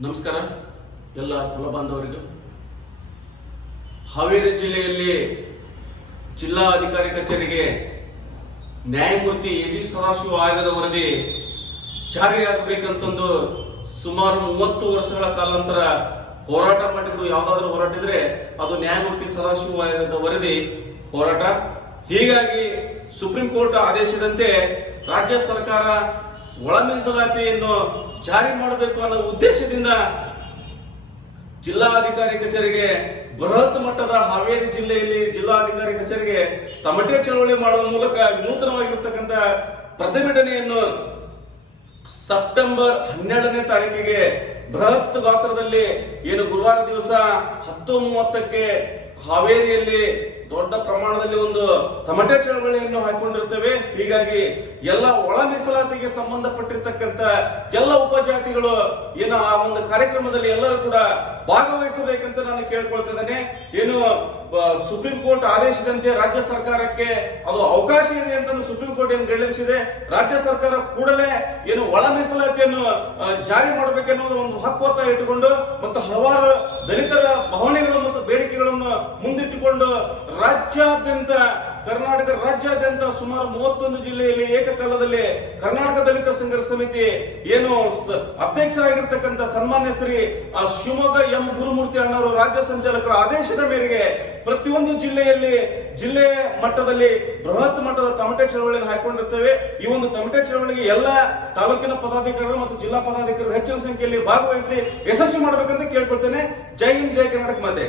ನಮಸ್ಕಾರ ಎಲ್ಲ ಕುಲ ಬಾಂಧವರಿಗೂ. ಹಾವೇರಿ ಜಿಲ್ಲೆಯಲ್ಲಿ ಜಿಲ್ಲಾ ಅಧಿಕಾರಿ ಕಚೇರಿಗೆ ನ್ಯಾಯಮೂರ್ತಿ ಎ.ಜಿ. ಸದಾಶಿವ ಆಯೋಗದ ವರದಿ ಜಾರಿಯಾಗಬೇಕಂತಂದು ಸುಮಾರು 30 ವರ್ಷಗಳ ಕಾಲಾಂತರ ಹೋರಾಟ ಮಾಡಿದ್ದು ಯಾವುದಾದ್ರೂ ಹೋರಾಟ ಇದ್ರೆ ಅದು ನ್ಯಾಯಮೂರ್ತಿ ಸದಾಶಿವ ಆಯೋಗದ ವರದಿ ಹೋರಾಟ. ಹೀಗಾಗಿ ಸುಪ್ರೀಂ ಕೋರ್ಟ್ ಆದೇಶದಂತೆ ರಾಜ್ಯ ಸರ್ಕಾರ ಒಳ ಮೀಸಲಾತಿಯನ್ನು ಜಾರಿ ಮಾಡಬೇಕು ಅನ್ನೋ ಉದ್ದೇಶದಿಂದ ಜಿಲ್ಲಾಧಿಕಾರಿ ಕಚೇರಿಗೆ ಬೃಹತ್ ಮಟ್ಟದ ಹಾವೇರಿ ಜಿಲ್ಲೆಯಲ್ಲಿ ಜಿಲ್ಲಾಧಿಕಾರಿ ಕಚೇರಿಗೆ ತಮಟೆ ಚಳವಳಿ ಮಾಡುವ ಮೂಲಕ ವಿನೂತನವಾಗಿರತಕ್ಕಂಥ ಪ್ರತಿಭಟನೆಯನ್ನು ಸೆಪ್ಟೆಂಬರ್ 12ನೇ ತಾರೀಕಿಗೆ ಬೃಹತ್ ಗಾತ್ರದಲ್ಲಿ ಏನು ಗುರುವಾರ ದಿವಸ 10:30ಕ್ಕೆ ಹಾವೇರಿಯಲ್ಲಿ ದೊಡ್ಡ ಪ್ರಮಾಣದಲ್ಲಿ ಒಂದು ತಮಟೆ ಚಳವಳಿಯನ್ನು ಹಾಕೊಂಡಿರ್ತೇವೆ. ಹೀಗಾಗಿ ಎಲ್ಲ ಒಳ ಮೀಸಲಾತಿಗೆ ಸಂಬಂಧಪಟ್ಟಿರ್ತಕ್ಕಂಥ ಎಲ್ಲ ಉಪಜಾತಿಗಳು ಏನು ಆ ಒಂದು ಕಾರ್ಯಕ್ರಮದಲ್ಲಿ ಎಲ್ಲರೂ ಕೂಡ ಭಾಗವಹಿಸಬೇಕಂತ ನಾನು ಕೇಳ್ಕೊಳ್ತಿದ್ದೇನೆ. ಏನು ಸುಪ್ರೀಂ ಕೋರ್ಟ್ ಆದೇಶದಂತೆ ರಾಜ್ಯ ಸರ್ಕಾರಕ್ಕೆ ಅದು ಅವಕಾಶ ಇದೆ ಅಂತ ಸುಪ್ರೀಂ ಕೋರ್ಟ್ ಏನು ಗಮನಿಸಿದೆ. ರಾಜ್ಯ ಸರ್ಕಾರ ಕೂಡಲೇ ಏನು ಒಳ ಮೀಸಲಾತಿಯನ್ನು ಜಾರಿ ಮಾಡಬೇಕೆನ್ನುವುದು ಒಂದು ಹಕ್ಕೊತ್ತಾಯ ಇಟ್ಟುಕೊಂಡು ಮತ್ತು ಹಲವಾರು ದಲಿತರ ಭಾವನೆಗಳು ಮತ್ತು ಬೇಡಿಕೆಗಳನ್ನು ಮುಂದಿಟ್ಟುಕೊಂಡು ರಾಜ್ಯಾದ್ಯಂತ ಕರ್ನಾಟಕ ರಾಜ್ಯಾದ್ಯಂತ ಸುಮಾರು 31 ಜಿಲ್ಲೆಯಲ್ಲಿ ಏಕಕಾಲದಲ್ಲಿ ಕರ್ನಾಟಕ ದಲಿತ ಸಂಘರ್ಷ ಸಮಿತಿ ಏನು ಅಧ್ಯಕ್ಷರಾಗಿರ್ತಕ್ಕಂಥ ಸನ್ಮಾನ್ಯ ಶ್ರೀ ಶಿವಮೊಗ್ಗ ಎಂ ಗುರುಮೂರ್ತಿ ಅಣ್ಣವರು ರಾಜ್ಯ ಸಂಚಾಲಕರ ಆದೇಶದ ಮೇರೆಗೆ ಪ್ರತಿಯೊಂದು ಜಿಲ್ಲೆಯಲ್ಲಿ ಜಿಲ್ಲೆ ಮಟ್ಟದಲ್ಲಿ ಬೃಹತ್ ಮಟ್ಟದ ತಮಟೆ ಚಳವಳಿಯನ್ನು ಹಾಕೊಂಡಿರ್ತೇವೆ. ಈ ಒಂದು ತಮಟೆ ಚಳವಳಿಗೆ ಎಲ್ಲ ತಾಲೂಕಿನ ಪದಾಧಿಕಾರಿಗಳು ಮತ್ತು ಜಿಲ್ಲಾ ಪದಾಧಿಕಾರಿಗಳು ಹೆಚ್ಚಿನ ಸಂಖ್ಯೆಯಲ್ಲಿ ಭಾಗವಹಿಸಿ ಯಶಸ್ವಿ ಮಾಡಬೇಕಂತ ಕೇಳ್ಕೊಳ್ತೇನೆ. ಜೈ ಹಿಂದ್, ಜೈ ಕರ್ನಾಟಕ ಮಾತೆ.